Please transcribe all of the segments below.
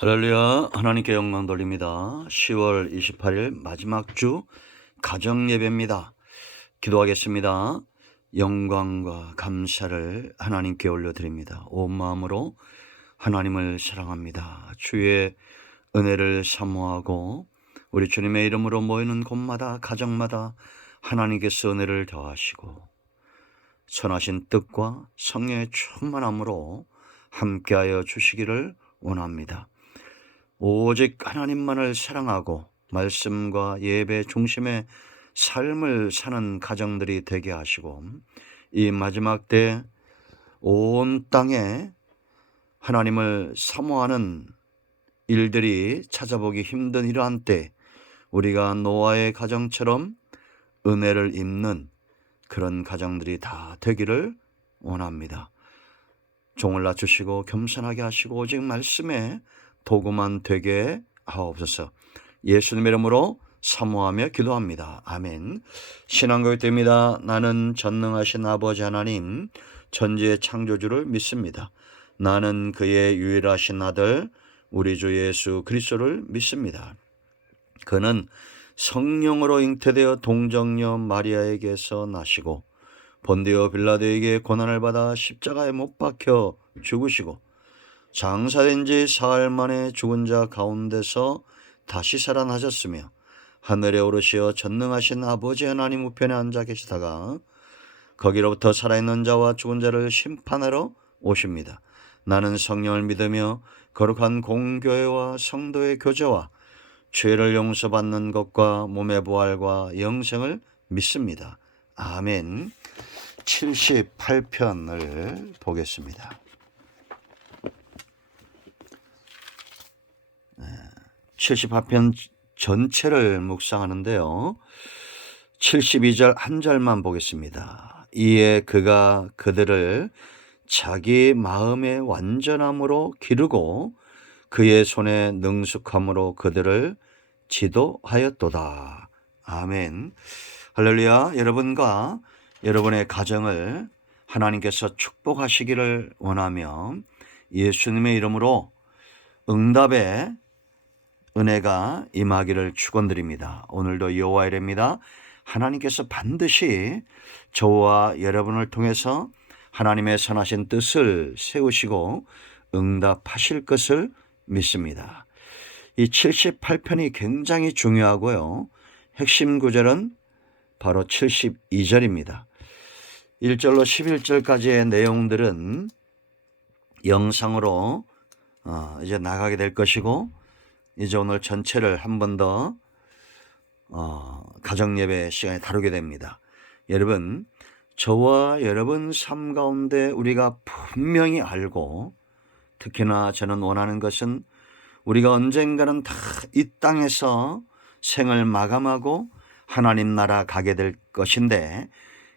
할렐루야. 하나님께 영광 돌립니다. 10월 28일 마지막 주 가정 예배입니다. 기도하겠습니다. 영광과 감사를 하나님께 올려드립니다. 온 마음으로 하나님을 사랑합니다. 주의 은혜를 사모하고 우리 주님의 이름으로 모이는 곳마다 가정마다 하나님께서 은혜를 더하시고 선하신 뜻과 성령의 충만함으로 함께하여 주시기를 원합니다. 오직 하나님만을 사랑하고 말씀과 예배 중심의 삶을 사는 가정들이 되게 하시고, 이 마지막 때 온 땅에 하나님을 사모하는 일들이 찾아보기 힘든 이러한 때 우리가 노아의 가정처럼 은혜를 입는 그런 가정들이 다 되기를 원합니다. 종을 낮추시고 겸손하게 하시고 오직 말씀에 도구만 되게 하옵소서. 예수님 이름으로 사모하며 기도합니다. 아멘. 신앙고백입니다. 나는 전능하신 아버지 하나님 천지의 창조주를 믿습니다. 나는 그의 유일하신 아들 우리 주 예수 그리스도를 믿습니다. 그는 성령으로 잉태되어 동정녀 마리아에게서 나시고 본디오 빌라도에게 고난을 받아 십자가에 못 박혀 죽으시고 장사된 지 사흘 만에 죽은 자 가운데서 다시 살아나셨으며 하늘에 오르시어 전능하신 아버지 하나님 우편에 앉아 계시다가 거기로부터 살아있는 자와 죽은 자를 심판하러 오십니다. 나는 성령을 믿으며 거룩한 공교회와 성도의 교제와 죄를 용서받는 것과 몸의 부활과 영생을 믿습니다. 아멘. 78편을 보겠습니다. 78편 전체를 묵상하는데요. 72절 한 절만 보겠습니다. 이에 그가 그들을 자기 마음의 완전함으로 기르고 그의 손에 능숙함으로 그들을 지도하였도다. 아멘. 할렐루야. 여러분과 여러분의 가정을 하나님께서 축복하시기를 원하며 예수님의 이름으로 응답의 은혜가 임하기를 축원드립니다. 오늘도 여호와이랍니다. 하나님께서 반드시 저와 여러분을 통해서 하나님의 선하신 뜻을 세우시고 응답하실 것을 믿습니다. 이 78편이 굉장히 중요하고요. 핵심 구절은 바로 72절입니다. 1절로 11절까지의 내용들은 영상으로 이제 나가게 될 것이고, 이제 오늘 전체를 한 번 더 가정예배 시간에 다루게 됩니다. 여러분, 저와 여러분 삶 가운데 우리가 분명히 알고, 특히나 저는 원하는 것은 우리가 언젠가는 다 이 땅에서 생을 마감하고 하나님 나라 가게 될 것인데,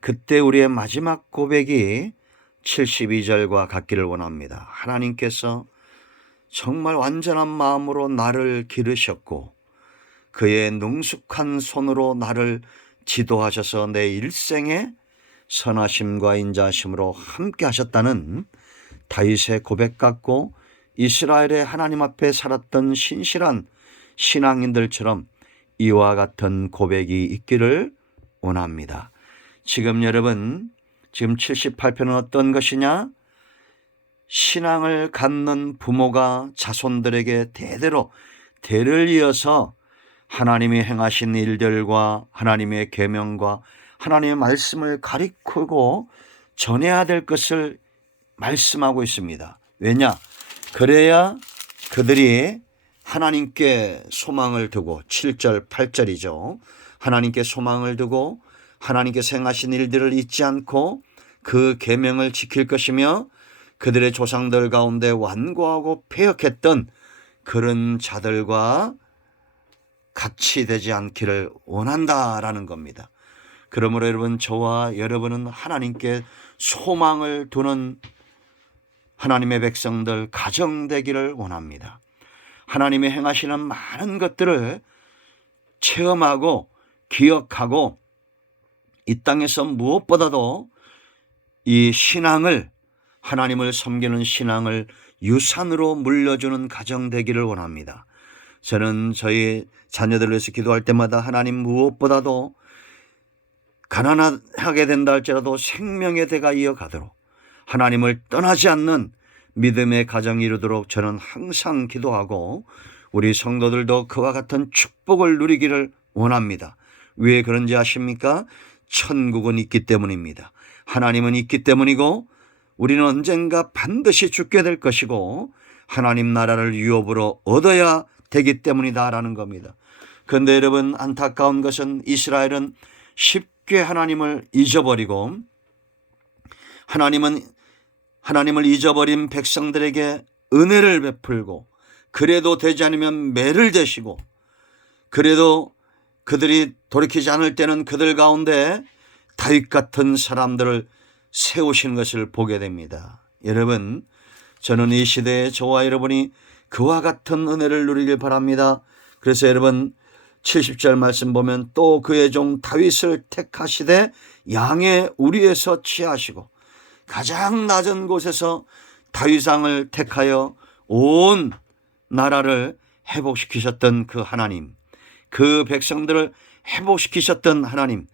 그때 우리의 마지막 고백이 72절과 같기를 원합니다. 하나님께서 정말 완전한 마음으로 나를 기르셨고 그의 능숙한 손으로 나를 지도하셔서 내 일생에 선하심과 인자하심으로 함께 하셨다는 다윗의 고백 같고, 이스라엘의 하나님 앞에 살았던 신실한 신앙인들처럼 이와 같은 고백이 있기를 원합니다. 지금 여러분, 지금 78편은 어떤 것이냐? 신앙을 갖는 부모가 자손들에게 대대로 대를 이어서 하나님이 행하신 일들과 하나님의 계명과 하나님의 말씀을 가리키고 전해야 될 것을 말씀하고 있습니다. 왜냐? 그래야 그들이 하나님께 소망을 두고, 7절 8절이죠. 하나님께 소망을 두고 하나님께서 행하신 일들을 잊지 않고 그 계명을 지킬 것이며 그들의 조상들 가운데 완고하고 패역했던 그런 자들과 같이 되지 않기를 원한다라는 겁니다. 그러므로 여러분, 저와 여러분은 하나님께 소망을 두는 하나님의 백성들, 가정 되기를 원합니다. 하나님이 행하시는 많은 것들을 체험하고 기억하고 이 땅에서 무엇보다도 이 신앙을, 하나님을 섬기는 신앙을 유산으로 물려주는 가정 되기를 원합니다. 저는 저희 자녀들을 위해서 기도할 때마다 하나님 무엇보다도 가난하게 된다 할지라도 생명의 대가 이어가도록 하나님을 떠나지 않는 믿음의 가정이 이루도록 저는 항상 기도하고 우리 성도들도 그와 같은 축복을 누리기를 원합니다. 왜 그런지 아십니까? 천국은 있기 때문입니다. 하나님은 있기 때문이고 우리는 언젠가 반드시 죽게 될 것이고 하나님 나라를 유업으로 얻어야 되기 때문이다라는 겁니다. 그런데 여러분, 안타까운 것은 이스라엘은 쉽게 하나님을 잊어버리고 하나님을 잊어버린 백성들에게 은혜를 베풀고 그래도 되지 않으면 매를 대시고 그래도 그들이 돌이키지 않을 때는 그들 가운데 다윗 같은 사람들을 세우신 것을 보게 됩니다. 여러분, 저는 이 시대에 저와 여러분이 그와 같은 은혜를 누리길 바랍니다. 그래서 여러분 70절 말씀 보면 또 그의 종 다윗을 택하시되 양의 우리에서 취하시고 가장 낮은 곳에서 다윗왕을 택하여 온 나라를 회복시키셨던 그 하나님, 그 백성들을 회복시키셨던 하나님,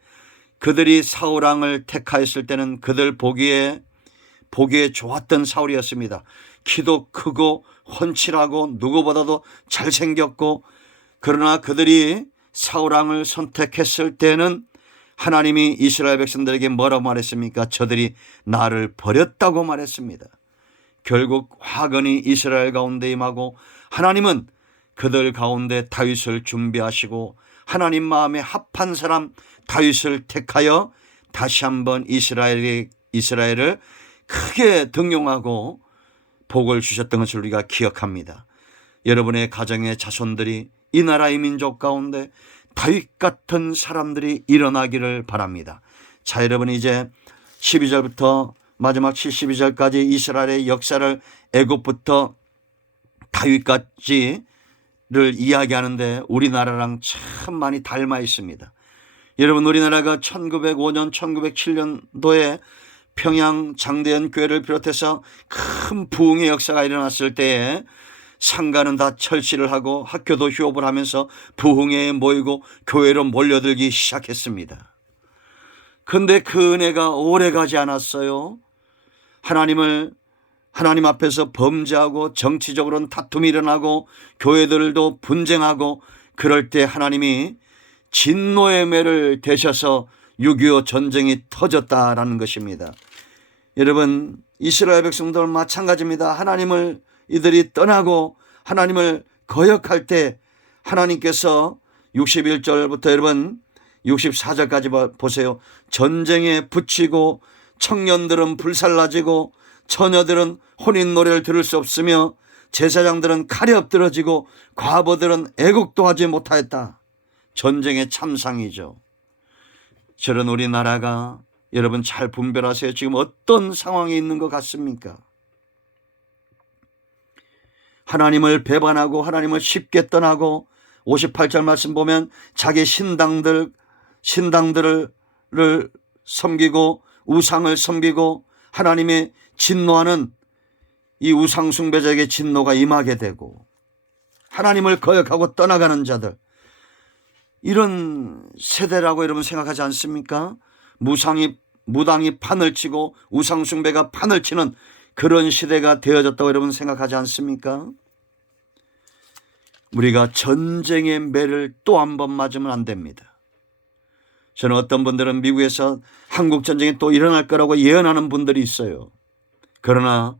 그들이 사울왕을 택하였을 때는 그들 보기에 좋았던 사울이었습니다. 키도 크고 훤칠하고 누구보다도 잘생겼고, 그러나 그들이 사울왕을 선택했을 때는 하나님이 이스라엘 백성들에게 뭐라고 말했습니까? 저들이 나를 버렸다고 말했습니다. 결국 화근이 이스라엘 가운데 임하고 하나님은 그들 가운데 다윗을 준비하시고 하나님 마음에 합한 사람 다윗을 택하여 다시 한번 이스라엘을 크게 등용하고 복을 주셨던 것을 우리가 기억합니다. 여러분의 가정의 자손들이 이 나라의 민족 가운데 다윗 같은 사람들이 일어나기를 바랍니다. 자, 여러분, 이제 12절부터 마지막 72절까지 이스라엘의 역사를 애굽부터 다윗까지를 이야기하는데 우리나라랑 참 많이 닮아 있습니다. 여러분, 우리나라가 1905년 1907년도에 평양 장대현 교회를 비롯해서 큰 부흥의 역사가 일어났을 때에 상가는 다 철시를 하고 학교도 휴업을 하면서 부흥회에 모이고 교회로 몰려들기 시작했습니다. 그런데 그 은혜가 오래가지 않았어요. 하나님 앞에서 범죄하고 정치적으로는 다툼이 일어나고 교회들도 분쟁하고 그럴 때 하나님이 진노의 매를 대셔서 6.25 전쟁이 터졌다라는 것입니다. 여러분, 이스라엘 백성들 마찬가지입니다. 하나님을 이들이 떠나고 하나님을 거역할 때 하나님께서 61절부터 여러분 64절까지 보세요. 전쟁에 붙이고 청년들은 불살라지고 처녀들은 혼인 노래를 들을 수 없으며 제사장들은 칼에 엎드러지고 과부들은 애국도 하지 못하였다. 전쟁의 참상이죠. 저런 우리나라가 여러분 잘 분별하세요. 지금 어떤 상황에 있는 것 같습니까? 하나님을 배반하고 하나님을 쉽게 떠나고 58절 말씀 보면 자기 신당들을 섬기고 우상을 섬기고 하나님의 진노하는 이 우상 숭배자에게 진노가 임하게 되고 하나님을 거역하고 떠나가는 자들, 이런 세대라고 여러분 생각하지 않습니까? 무당이 판을 치고 우상 숭배가 판을 치는 그런 시대가 되어졌다고 여러분 생각하지 않습니까? 우리가 전쟁의 매를 또 한 번 맞으면 안 됩니다. 저는 어떤 분들은 미국에서 한국 전쟁이 또 일어날 거라고 예언하는 분들이 있어요. 그러나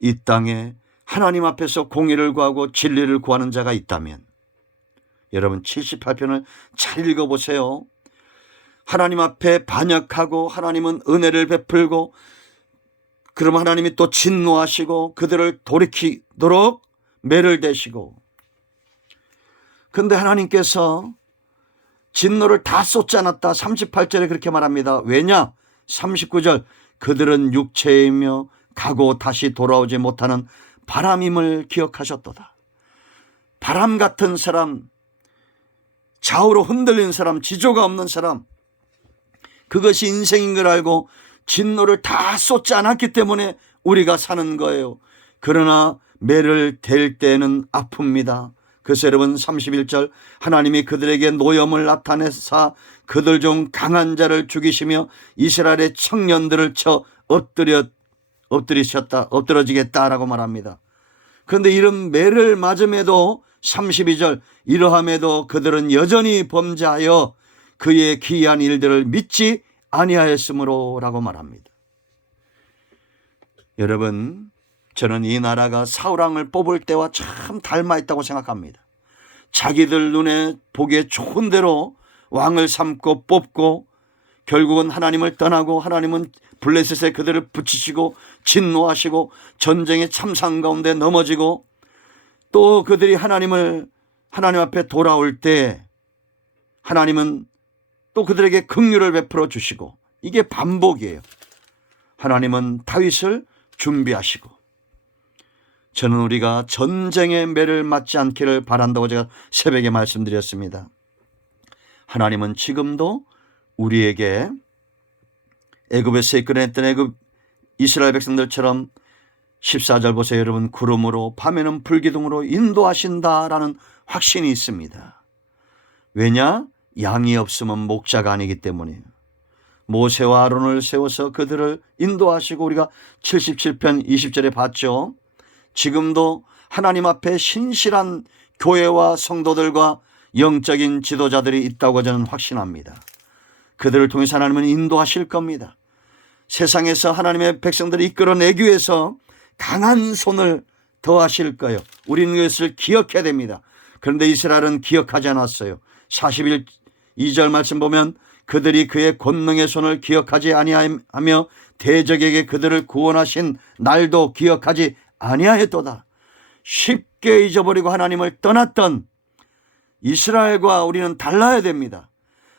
이 땅에 하나님 앞에서 공의를 구하고 진리를 구하는 자가 있다면 여러분 78편을 잘 읽어보세요. 하나님 앞에 반역하고 하나님은 은혜를 베풀고 그러면 하나님이 또 진노하시고 그들을 돌이키도록 매를 대시고, 그런데 하나님께서 진노를 다 쏟지 않았다. 38절에 그렇게 말합니다. 왜냐? 39절 그들은 육체이며 가고 다시 돌아오지 못하는 바람임을 기억하셨도다. 바람 같은 사람, 좌우로 흔들리는 사람, 지조가 없는 사람, 그것이 인생인 걸 알고 진노를 다 쏟지 않았기 때문에 우리가 사는 거예요. 그러나 매를 댈 때는 아픕니다. 그래서 여러분 31절 하나님이 그들에게 노염을 나타내사 그들 중 강한 자를 죽이시며 이스라엘의 청년들을 쳐 엎드러지겠다라고 말합니다. 그런데 이런 매를 맞음에도 32절 이러함에도 그들은 여전히 범죄하여 그의 기이한 일들을 믿지 아니하였으므로 라고 말합니다. 여러분, 저는 이 나라가 사울왕을 뽑을 때와 참 닮아 있다고 생각합니다. 자기들 눈에 보기에 좋은 대로 왕을 삼고 뽑고 결국은 하나님을 떠나고 하나님은 블레셋에 그들을 붙이시고 진노하시고 전쟁의 참상 가운데 넘어지고 또 그들이 하나님 앞에 돌아올 때 하나님은 또 그들에게 긍휼을 베풀어 주시고 이게 반복이에요. 하나님은 다윗을 준비하시고 저는 우리가 전쟁의 매를 맞지 않기를 바란다고 제가 새벽에 말씀드렸습니다. 하나님은 지금도 우리에게 애굽에서 이끌어냈던 이스라엘 백성들처럼 14절 보세요. 여러분, 구름으로 밤에는 불기둥으로 인도하신다라는 확신이 있습니다. 왜냐? 양이 없으면 목자가 아니기 때문이에요. 모세와 아론을 세워서 그들을 인도하시고 우리가 77편 20절에 봤죠. 지금도 하나님 앞에 신실한 교회와 성도들과 영적인 지도자들이 있다고 저는 확신합니다. 그들을 통해서 하나님은 인도하실 겁니다. 세상에서 하나님의 백성들을 이끌어내기 위해서 강한 손을 더하실 거예요. 우리는 이것을 기억해야 됩니다. 그런데 이스라엘은 기억하지 않았어요. 42절 말씀 보면 그들이 그의 권능의 손을 기억하지 아니하며 대적에게 그들을 구원하신 날도 기억하지 아니하였도다. 쉽게 잊어버리고 하나님을 떠났던 이스라엘과 우리는 달라야 됩니다.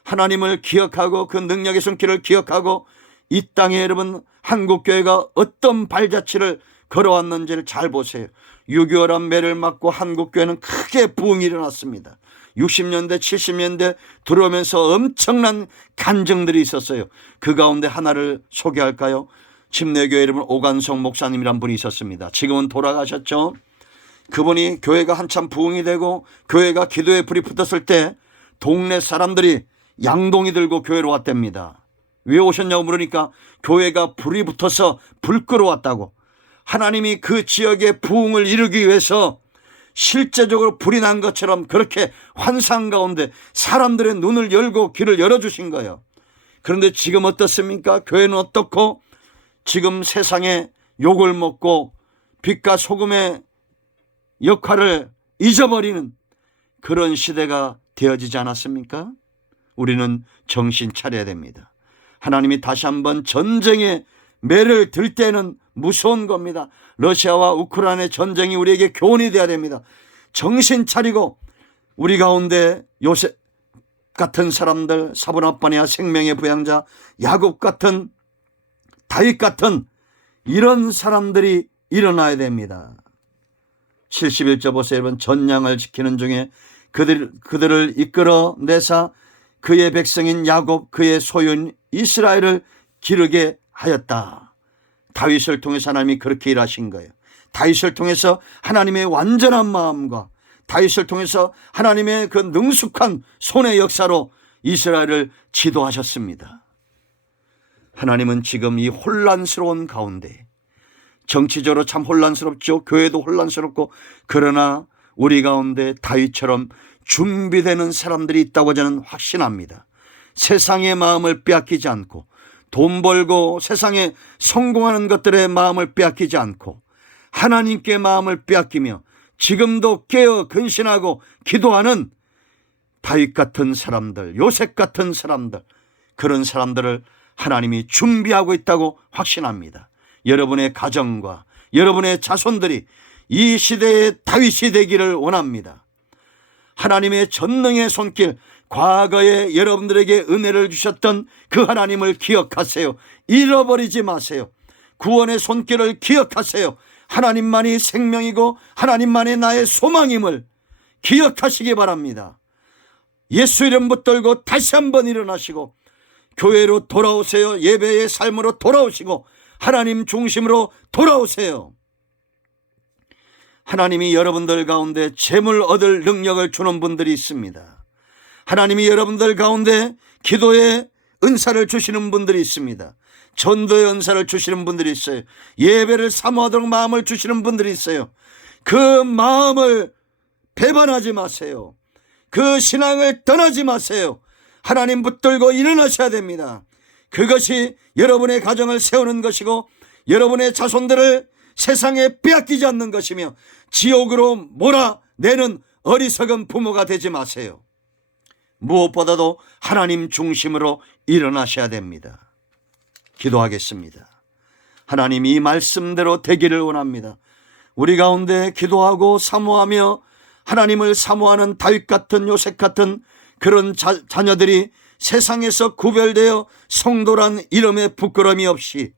하나님을 기억하고 그 능력의 손길을 기억하고 이 땅에 여러분 한국교회가 어떤 발자취를 걸어왔는지를 잘 보세요. 6.25란 매를 맞고 한국교회는 크게 부흥이 일어났습니다. 60년대 70년대 들어오면서 엄청난 간증들이 있었어요. 그 가운데 하나를 소개할까요? 침례교회 여러분 오간성 목사님이란 분이 있었습니다. 지금은 돌아가셨죠. 그분이 교회가 한참 부흥이 되고 교회가 기도에 불이 붙었을 때 동네 사람들이 양동이 들고 교회로 왔답니다. 왜 오셨냐고 물으니까 교회가 불이 붙어서 불 끌어왔다고. 하나님이 그 지역의 부흥을 이루기 위해서 실제적으로 불이 난 것처럼 그렇게 환상 가운데 사람들의 눈을 열고 귀를 열어주신 거예요. 그런데 지금 어떻습니까? 교회는 어떻고 지금 세상에 욕을 먹고 빛과 소금의 역할을 잊어버리는 그런 시대가 되어지지 않았습니까? 우리는 정신 차려야 됩니다. 하나님이 다시 한번 전쟁의 매를 들 때는 무서운 겁니다. 러시아와 우크라이나의 전쟁이 우리에게 교훈이 되어야 됩니다. 정신 차리고 우리 가운데 요셉 같은 사람들, 사브나파냐 생명의 부양자, 야곱 같은 다윗 같은 이런 사람들이 일어나야 됩니다. 71절 보세요. 여러분, 전량을 지키는 중에 그들을 이끌어내사 그의 백성인 야곱 그의 소유인 이스라엘을 기르게 하였다. 다윗을 통해서 하나님이 그렇게 일하신 거예요. 다윗을 통해서 하나님의 완전한 마음과 다윗을 통해서 하나님의 그 능숙한 손의 역사로 이스라엘을 지도하셨습니다. 하나님은 지금 이 혼란스러운 가운데 정치적으로 참 혼란스럽죠. 교회도 혼란스럽고 그러나 우리 가운데 다윗처럼 준비되는 사람들이 있다고 저는 확신합니다. 세상의 마음을 빼앗기지 않고 돈 벌고 세상에 성공하는 것들의 마음을 빼앗기지 않고 하나님께 마음을 빼앗기며 지금도 깨어 근신하고 기도하는 다윗 같은 사람들, 요셉 같은 사람들, 그런 사람들을 하나님이 준비하고 있다고 확신합니다. 여러분의 가정과 여러분의 자손들이 이 시대의 다윗이 되기를 원합니다. 하나님의 전능의 손길, 과거에 여러분들에게 은혜를 주셨던 그 하나님을 기억하세요. 잃어버리지 마세요. 구원의 손길을 기억하세요. 하나님만이 생명이고 하나님만이 나의 소망임을 기억하시기 바랍니다. 예수 이름 붙들고 다시 한번 일어나시고 교회로 돌아오세요. 예배의 삶으로 돌아오시고 하나님 중심으로 돌아오세요. 하나님이 여러분들 가운데 재물 얻을 능력을 주는 분들이 있습니다. 하나님이 여러분들 가운데 기도의 은사를 주시는 분들이 있습니다. 전도의 은사를 주시는 분들이 있어요. 예배를 사모하도록 마음을 주시는 분들이 있어요. 그 마음을 배반하지 마세요. 그 신앙을 떠나지 마세요. 하나님 붙들고 일어나셔야 됩니다. 그것이 여러분의 가정을 세우는 것이고 여러분의 자손들을 세상에 빼앗기지 않는 것이며 지옥으로 몰아내는 어리석은 부모가 되지 마세요. 무엇보다도 하나님 중심으로 일어나셔야 됩니다. 기도하겠습니다. 하나님, 이 말씀대로 되기를 원합니다. 우리 가운데 기도하고 사모하며 하나님을 사모하는 다윗 같은 요셉 같은 그런 자녀들이 세상에서 구별되어 성도란 이름에 부끄러움이 없이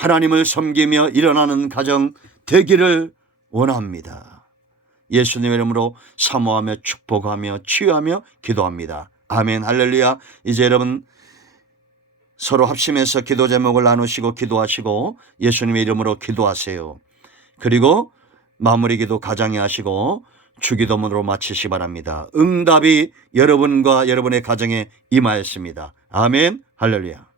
하나님을 섬기며 일어나는 가정 되기를 원합니다. 예수님의 이름으로 사모하며 축복하며 치유하며 기도합니다. 아멘, 할렐루야. 이제 여러분 서로 합심해서 기도 제목을 나누시고 기도하시고 예수님의 이름으로 기도하세요. 그리고 마무리 기도 가장히 하시고 주기도문으로 마치시 바랍니다. 응답이 여러분과 여러분의 가정에 임하였습니다. 아멘, 할렐루야.